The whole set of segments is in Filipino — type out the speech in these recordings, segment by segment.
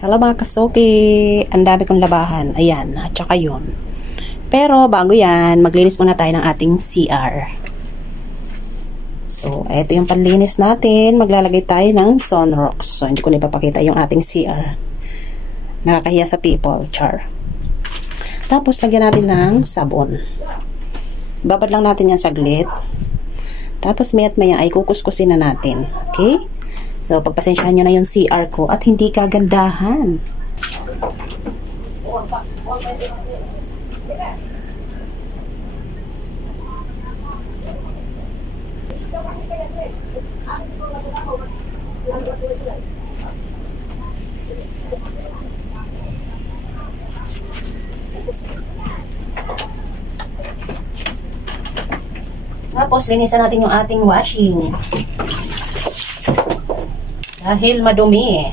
Hello mga kasuki, ang dami kong labahan. Ayan, at saka yun. Pero bago yan, maglinis muna tayo ng ating CR. So, eto yung panlinis natin. Maglalagay tayo ng Sunrox. So, hindi ko na ipapakita yung ating CR. Nakakahiya sa people, char. Tapos, lagyan natin ng sabon. Babad lang natin yan saglit. Tapos, mayat maya ay kukuskusin na natin. Okay? So, pagpasensyahan nyo na yung CR ko at hindi kagandahan. Tapos, linisan natin yung ating washing. Dahil madumi.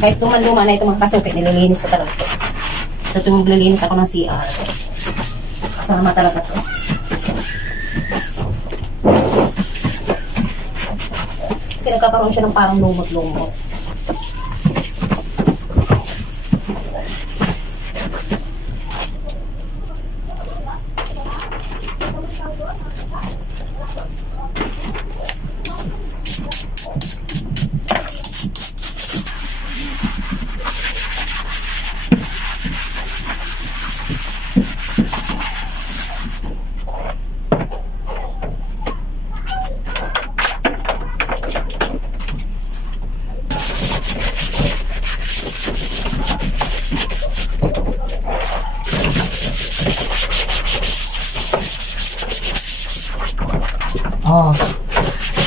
Kahit luman-luma na itong mga kasuki, nililinis ko talaga ito. So, itong maglilinis ako ng CR. Kasama talaga ito. Kasi nagkakaroon siya ng parang lumot-lumot. Oh,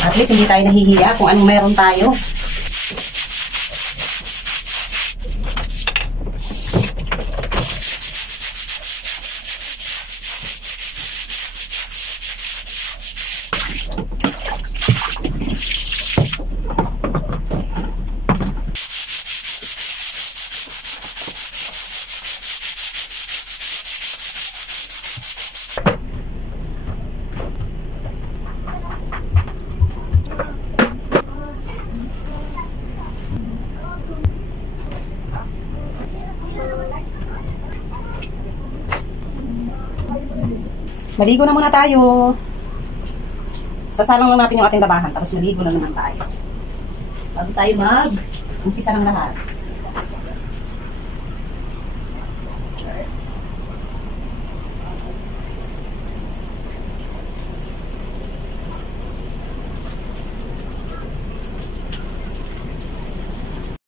at least hindi tayo nahihiya kung anong meron tayo. Maligo na muna tayo. Sasalang lang natin yung ating labahan. Tapos maligo na naman tayo. Bago tayo mag-umpisa ng lahat.